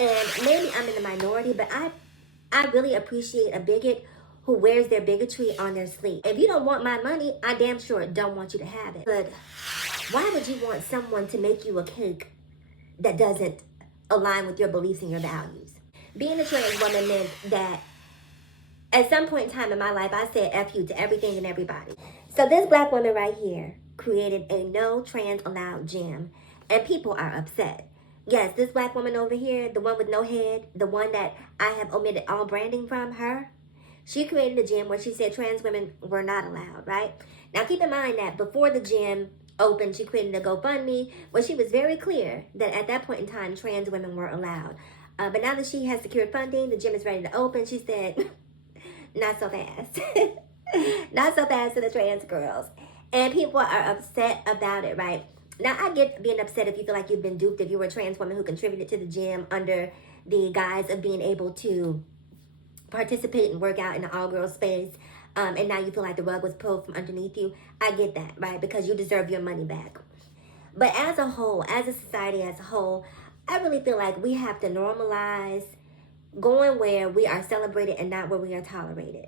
And maybe I'm in the minority, but I really appreciate a bigot who wears their bigotry on their sleeve. If you don't want my money, I damn sure don't want you to have it. But why would you want someone to make you a cake that doesn't align with your beliefs and your values? Being a trans woman meant that at some point in time in my life, I said F you to everything and everybody. So this black woman right here created a no trans allowed gym, and people are upset. Yes, this black woman over here, the one with no head, the one that I have omitted all branding from her, she created a gym where she said trans women were not allowed, right? Now keep in mind that before the gym opened, she created a GoFundMe where she was very clear that at that point in time, trans women were allowed. But now that she has secured funding, the gym is ready to open, she said, not so fast. Not so fast to the trans girls. And people are upset about it, right? Now, I get being upset if you feel like you've been duped, if you were a trans woman who contributed to the gym under the guise of being able to participate and work out in an all-girls space, and now you feel like the rug was pulled from underneath you. I get that, right? Because you deserve your money back. But as a whole, as a society as a whole, I really feel like we have to normalize going where we are celebrated and not where we are tolerated.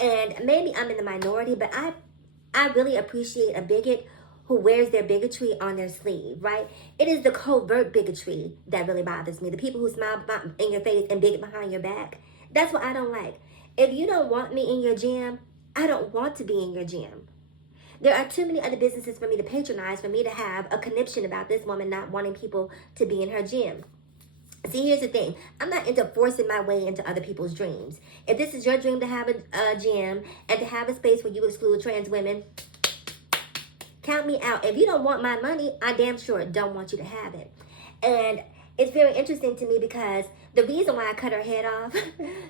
And maybe I'm in the minority, but I really appreciate a bigot who wears their bigotry on their sleeve, right? It is the covert bigotry that really bothers me. The people who smile in your face and bigot behind your back. That's what I don't like. If you don't want me in your gym, I don't want to be in your gym. There are too many other businesses for me to patronize, for me to have a conniption about this woman not wanting people to be in her gym. See, here's the thing. I'm not into forcing my way into other people's dreams. If this is your dream to have a gym and to have a space where you exclude trans women, count me out. If you don't want my money, I damn sure don't want you to have it. And it's very interesting to me because the reason why I cut her head off,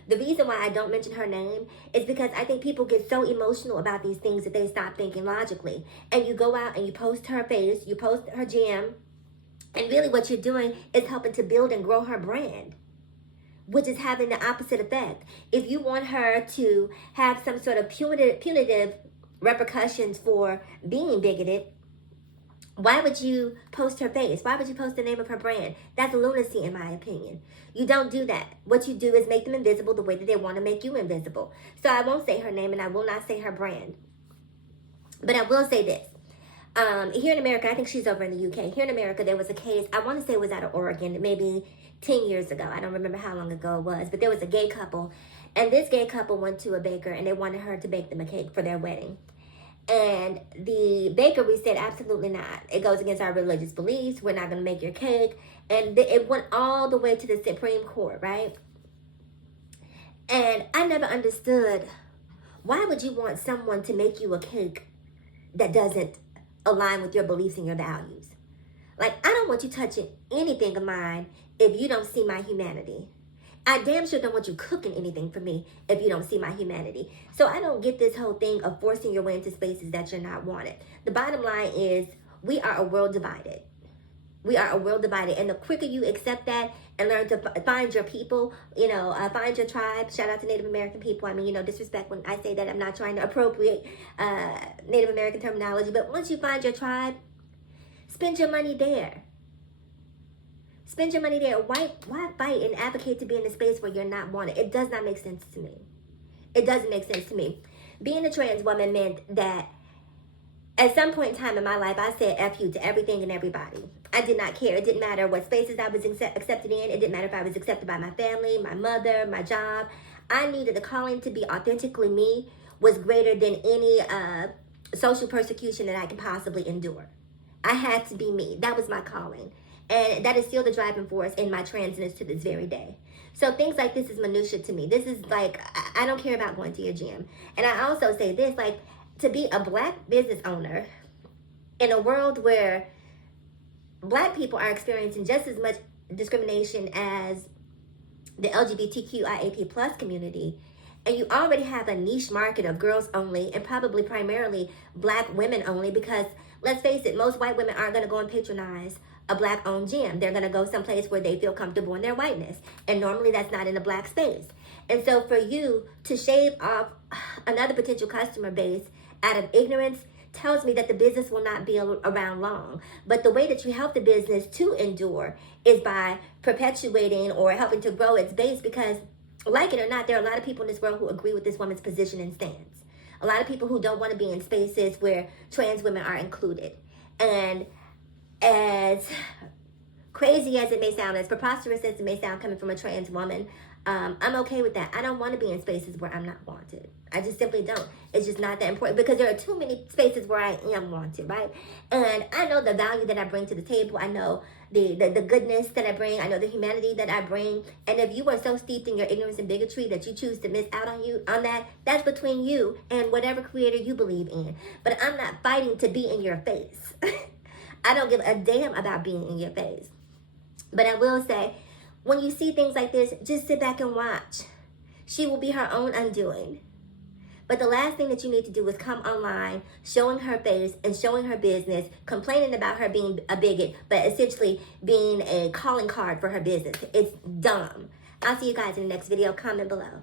the reason why I don't mention her name is because I think people get so emotional about these things that they stop thinking logically. And you go out and you post her face, you post her gym, and really what you're doing is helping to build and grow her brand, which is having the opposite effect. If you want her to have some sort of punitive repercussions for being bigoted, why would you post her face? Why would you post the name of her brand? That's lunacy in my opinion. You don't do that. What you do is make them invisible the way that they want to make you invisible. So I won't say her name and I will not say her brand. But I will say this. Here in America, I think she's over in the UK. Here in America, there was a case, I want to say it was out of Oregon, maybe 10 years ago. I don't remember how long ago it was, but there was a gay couple, and this gay couple went to a baker, and they wanted her to bake them a cake for their wedding. And the bakery said, absolutely not. It goes against our religious beliefs. We're not going to make your cake. And it went all the way to the Supreme Court, right? And I never understood, why would you want someone to make you a cake that doesn't align with your beliefs and your values? Like, I don't want you touching anything of mine if you don't see my humanity. I damn sure don't want you cooking anything for me if you don't see my humanity. So I don't get this whole thing of forcing your way into spaces that you're not wanted. The bottom line is, we are a world divided. We are a world divided. And the quicker you accept that and learn to find your people, find your tribe. Shout out to Native American people. I mean, disrespect when I say that. I'm not trying to appropriate Native American terminology. But once you find your tribe, spend your money there. Spend your money there. Why fight and advocate to be in a space where you're not wanted? It does not make sense to me. It doesn't make sense to me. Being a trans woman meant that at some point in time in my life, I said F you to everything and everybody. I did not care. It didn't matter what spaces I was accepted in. It didn't matter if I was accepted by my family, my mother, my job. I knew that the calling to be authentically me was greater than any social persecution that I could possibly endure. I had to be me. That was my calling. And that is still the driving force in my transness to this very day. So things like this is minutia to me. This is like, I don't care about going to your gym. And I also say this, like, to be a black business owner in a world where black people are experiencing just as much discrimination as the LGBTQIA+ plus community, and you already have a niche market of girls only and probably primarily black women only, because let's face it, most white women aren't going to go and patronize a black-owned gym. They're going to go someplace where they feel comfortable in their whiteness, and normally that's not in a black space. And so for you to shave off another potential customer base out of ignorance, tells me that the business will not be around long. But the way that you help the business to endure is by perpetuating or helping to grow its base, because, like it or not, there are a lot of people in this world who agree with this woman's position and stance. A lot of people who don't want to be in spaces where trans women are included. And as crazy as it may sound, as preposterous as it may sound coming from a trans woman, I'm okay with that. I don't want to be in spaces where I'm not wanted. I just simply don't. It's just not that important, because there are too many spaces where I am wanted, right? And I know the value that I bring to the table. I know the goodness that I bring. I know the humanity that I bring. And if you are so steeped in your ignorance and bigotry that you choose to miss out on that, that's between you and whatever creator you believe in. But I'm not fighting to be in your face. I don't give a damn about being in your face. But I will say, when you see things like this, just sit back and watch. She will be her own undoing. But the last thing that you need to do is come online, showing her face and showing her business, complaining about her being a bigot, but essentially being a calling card for her business. It's dumb. I'll see you guys in the next video. Comment below.